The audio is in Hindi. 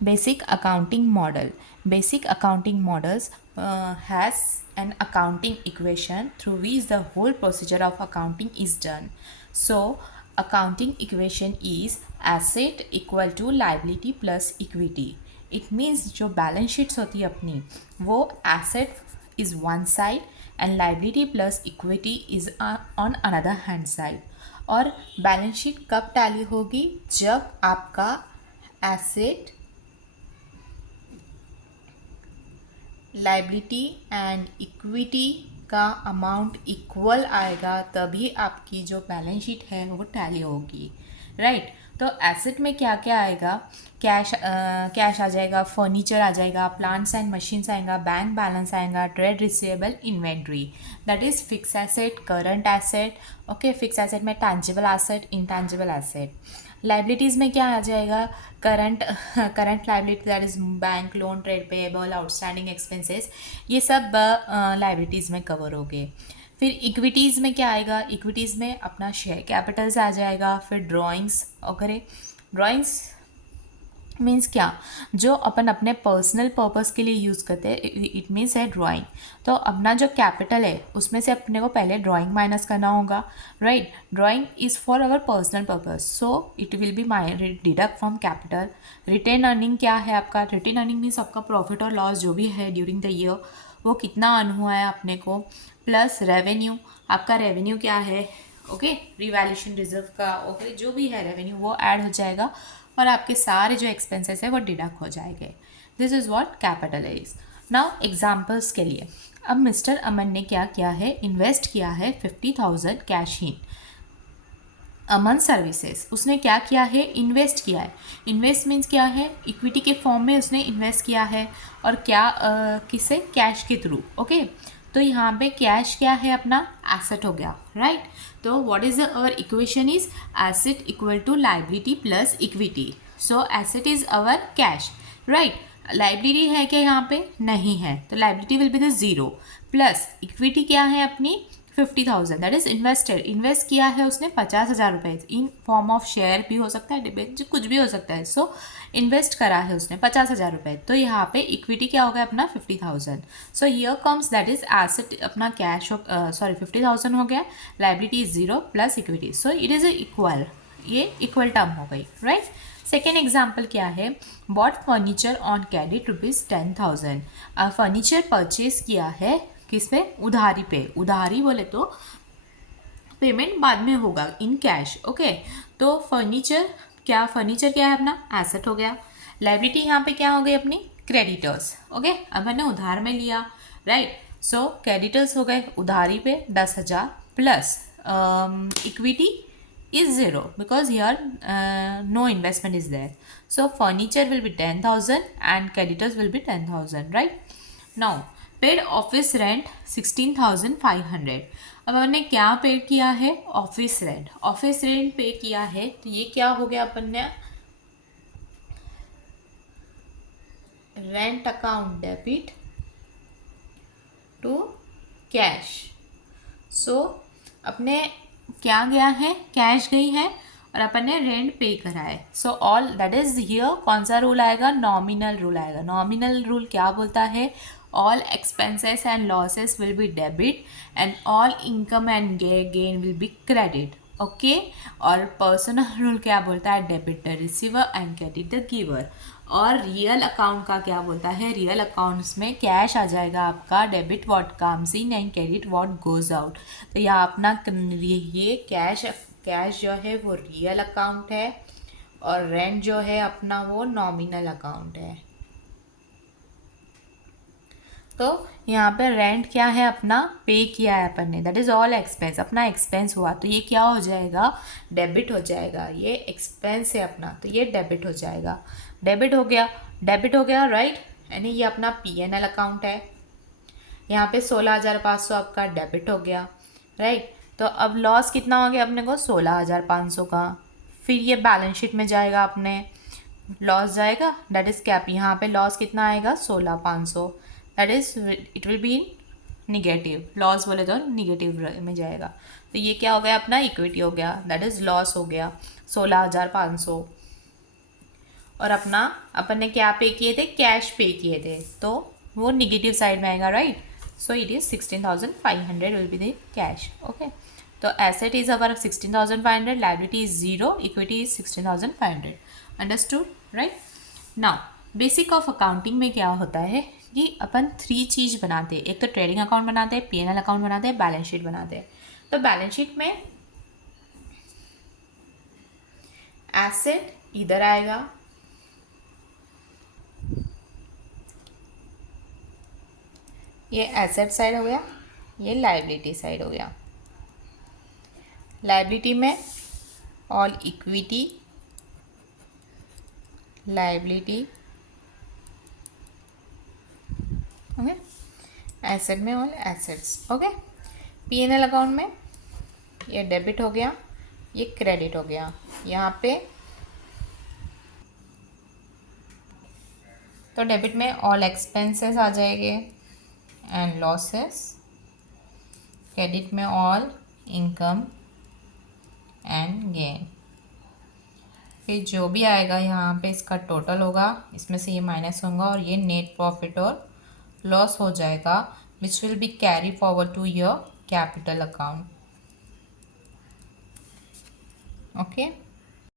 Basic accounting model. Basic accounting models has an accounting equation through which the whole procedure of accounting is done. So accounting equation is asset equal to liability plus equity. It means जो balance sheets होती है अपनी वो asset is one side and liability plus equity is on another hand side. और बैलेंस शीट कब टैली होगी? जब आपका एसेट लाइबिलिटी एंड इक्विटी का अमाउंट इक्वल आएगा, तभी आपकी जो बैलेंस शीट है वो टैली होगी, राइट। तो एसेट में क्या क्या आएगा? कैश आ जाएगा, फर्नीचर आ जाएगा, प्लांट्स एंड मशीन्स आएगा, बैंक बैलेंस आएगा, trade receivable, inventory, that is fix asset, current asset. Okay, fix asset में tangible asset, intangible asset. Liabilities में क्या आ जाएगा? Current liability, that is bank loan, trade payable, outstanding expenses, ये सब लाइबिलिटीज़ में कवर हो गए। फिर इक्विटीज़ में क्या आएगा? इक्विटीज़ में अपना शेयर कैपिटल्स आ जाएगा। फिर ड्राइंग्स वगैरह, ड्राइंग्स मीन्स क्या? जो अपन अपने पर्सनल पर्पस के लिए यूज़ करते हैं, इट मीन्स है ड्राइंग। तो अपना जो कैपिटल है उसमें से अपने को पहले ड्राइंग माइनस करना होगा, right. Drawing is for our personal purpose, so it will be deduct from capital. Retain earning क्या है आपका? रिटेन अर्निंग मीन्स आपका प्रॉफिट और लॉस जो भी है ड्यूरिंग द ईयर, वो कितना अर्न हुआ है अपने को, प्लस रेवेन्यू। आपका रेवेन्यू क्या है? ओके, रिवैल्यूएशन रिजर्व का, ओके, जो भी है रेवेन्यू वो ऐड हो जाएगा और आपके सारे जो एक्सपेंसेस है वो डिडक्ट हो जाएंगे। This is what capital is. Now examples के लिए, अब मिस्टर अमन ने क्या किया है? इन्वेस्ट किया है 50,000 कैश इन अमन सर्विसेज। उसने क्या किया है? इन्वेस्ट किया है। इन्वेस्ट मीन्स क्या है? इक्विटी के फॉर्म में उसने इन्वेस्ट किया है, और क्या किसे? कैश के थ्रू। ओके, तो यहाँ पे कैश क्या है? अपना एसेट हो गया, राइट। तो what is our equation is asset equal to liability plus equity. So asset is our cash, right. Liability है क्या यहाँ पे? नहीं है, तो liability will be the zero, plus equity क्या है अपनी? 50,000, दैट इज इन्वेस्टेड। इन्वेस्ट किया है उसने 50,000 रुपये, इन फॉर्म ऑफ शेयर भी हो सकता है, डिबेंचर, कुछ भी हो सकता है। सो इन्वेस्ट करा है उसने 50,000 रुपये, तो यहाँ पे इक्विटी क्या हो गया अपना? 50,000। So here comes, that is asset अपना कैश, सॉरी 50,000 हो गया, liability is zero plus equity, so it is equal, ये इक्वल टर्म हो गई, राइट। सेकेंड एग्जाम्पल क्या है? Bought furniture on credit ₹10,000। Furniture purchase किया है किस पे? उधारी पे। उधारी बोले तो पेमेंट बाद में होगा इन कैश, ओके। तो फर्नीचर क्या? फर्नीचर क्या है अपना? एसेट हो गया। लाइबिलिटी यहाँ पे क्या हो गई अपनी? Creditors, okay. अब मैंने उधार में लिया, राइट। सो क्रेडिटर्स हो गए उधारी पे 10,000, plus equity is zero because here no investment is there. So furniture will be 10,000 and creditors will be 10,000, right? Now paid office rent 16,500। अब हमने क्या पे किया है? Office rent. ऑफिस रेंट पे किया है, तो ये क्या हो गया? अपन ने rent account debit to cash. So अपने क्या गया है? कैश गई है और अपन ने रेंट पे करा है। So all, that is here कौन सा रूल आएगा? नॉमिनल रूल आएगा। नॉमिनल रूल क्या बोलता है? All expenses and losses will be debit and all income and gain will be credit, okay. और पर्सनल रूल क्या बोलता है? Debit the receiver and credit the giver. और रियल अकाउंट का क्या बोलता है? रियल अकाउंट्स में कैश आ जाएगा आपका, debit what comes in and credit what goes out. तो यहाँ अपना ये कैश जो है वो रियल अकाउंट है, और रेंट जो है अपना वो नॉमिनल अकाउंट है। तो यहाँ पे रेंट क्या है? अपना पे किया है अपन ने, दैट इज ऑल एक्सपेंस, अपना एक्सपेंस हुआ, तो ये क्या हो जाएगा? डेबिट हो जाएगा। ये एक्सपेंस है अपना, तो ये डेबिट हो जाएगा। डेबिट हो गया, डेबिट हो गया, राइट। यानी ये अपना P&L अकाउंट है। यहाँ पे 16,500 आपका डेबिट हो गया, राइट। तो अब लॉस कितना हो गया अपने को? 16,500 का। फिर ये बैलेंस शीट में जाएगा, अपने लॉस जाएगा, दैट इज कैप। यहाँ पे लॉस कितना आएगा? 16,500, that is it will B negative. Loss बोले तो निगेटिव में जाएगा। तो ये क्या हो गया? अपना इक्विटी हो गया, दैट इज लॉस हो गया 16,500। और अपना अपन ने क्या पे किए थे, कैश पे किए थे, तो वो निगेटिव साइड में आएगा, right. So it is 16,500 will be the cash, okay. तो asset is our 16,500, liability is 0, equity is 16,500, understood, right. Now basic of accounting में क्या होता है कि अपन 3 चीज़ बनाते हैं, एक तो ट्रेडिंग अकाउंट बनाते हैं, P&L अकाउंट बनाते हैं, बैलेंस शीट बनाते हैं। तो बैलेंस शीट में एसेट इधर आएगा, ये एसेट साइड हो गया, ये लायबिलिटी साइड हो गया। लायबिलिटी में all equity, liability, okay. Asset में all assets, okay. P&L account में ये डेबिट हो गया, ये क्रेडिट हो गया। यहाँ पे तो डेबिट में ऑल एक्सपेंसेस आ जाएंगे एंड लॉसेस, क्रेडिट में ऑल इनकम एंड गेन। फिर जो भी आएगा यहाँ पे इसका टोटल होगा, इसमें से ये माइनस होगा और ये नेट प्रॉफिट और लॉस हो जाएगा, which will be carry forward to your capital account, okay.